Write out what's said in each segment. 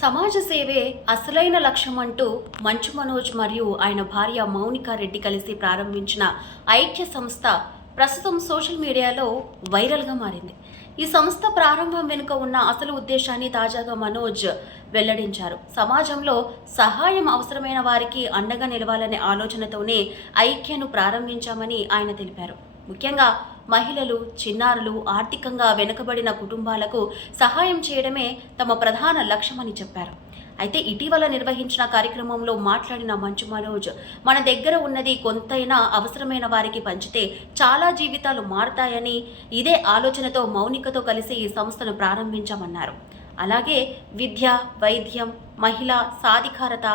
సమాజ సేవే అసలైన లక్ష్యం అంటూ మంచు మనోజ్ మరియు ఆయన భార్య మౌనికా రెడ్డి కలిసి ప్రారంభించిన ఐక్య సంస్థ ప్రస్తుతం సోషల్ మీడియాలో వైరల్గా మారింది. ఈ సంస్థ ప్రారంభం వెనుక ఉన్న అసలు ఉద్దేశాన్ని తాజాగా మనోజ్ వెల్లడించారు. సమాజంలో సహాయం అవసరమైన వారికి అండగా నిలవాలనే ఆలోచనతోనే ఐక్యను ప్రారంభించామని ఆయన తెలిపారు. ముఖ్యంగా మహిళలు, చిన్నారులు, ఆర్థికంగా వెనుకబడిన కుటుంబాలకు సహాయం చేయడమే తమ ప్రధాన లక్ష్యమని చెప్పారు. అయితే ఇటీవల నిర్వహించిన కార్యక్రమంలో మాట్లాడిన మంచు మనోజ్, మన దగ్గర ఉన్నది కొంతైనా అవసరమైన వారికి పంచితే చాలా జీవితాలు మారుతాయని, ఇదే ఆలోచనతో మౌనికతో కలిసి ఈ సంస్థను ప్రారంభించామన్నారు. అలాగే విద్య, వైద్యం, మహిళా సాధికారత,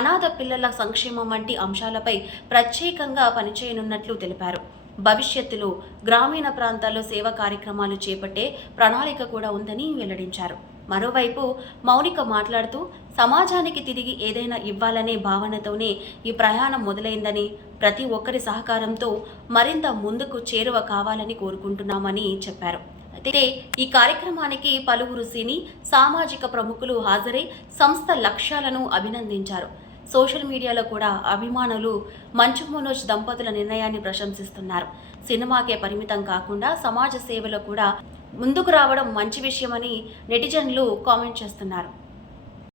అనాథ పిల్లల సంక్షేమం వంటి అంశాలపై ప్రత్యేకంగా పనిచేయనున్నట్లు తెలిపారు. భవిష్యత్తులో గ్రామీణ ప్రాంతాల్లో సేవా కార్యక్రమాలు చేపట్టే ప్రణాళిక కూడా ఉందని వెల్లడించారు. మరోవైపు మౌనిక మాట్లాడుతూ, సమాజానికి తిరిగి ఏదైనా ఇవ్వాలనే భావనతోనే ఈ ప్రయాణం మొదలైందని, ప్రతి ఒక్కరి సహకారంతో మరింత ముందుకు చేరువ కావాలని కోరుకుంటున్నామని చెప్పారు. అయితే ఈ కార్యక్రమానికి పలువురు సినీ, సామాజిక ప్రముఖులు హాజరై సంస్థ లక్ష్యాలను అభినందించారు. సోషల్ మీడియాలో కూడా అభిమానులు మంచు మనోజ్ దంపతుల నిర్ణయాన్ని ప్రశంసిస్తున్నారు. సినిమాకే పరిమితం కాకుండా సమాజ సేవలో కూడా ముందుకు రావడం మంచి విషయమని నెటిజన్లు కామెంట్ చేస్తున్నారు.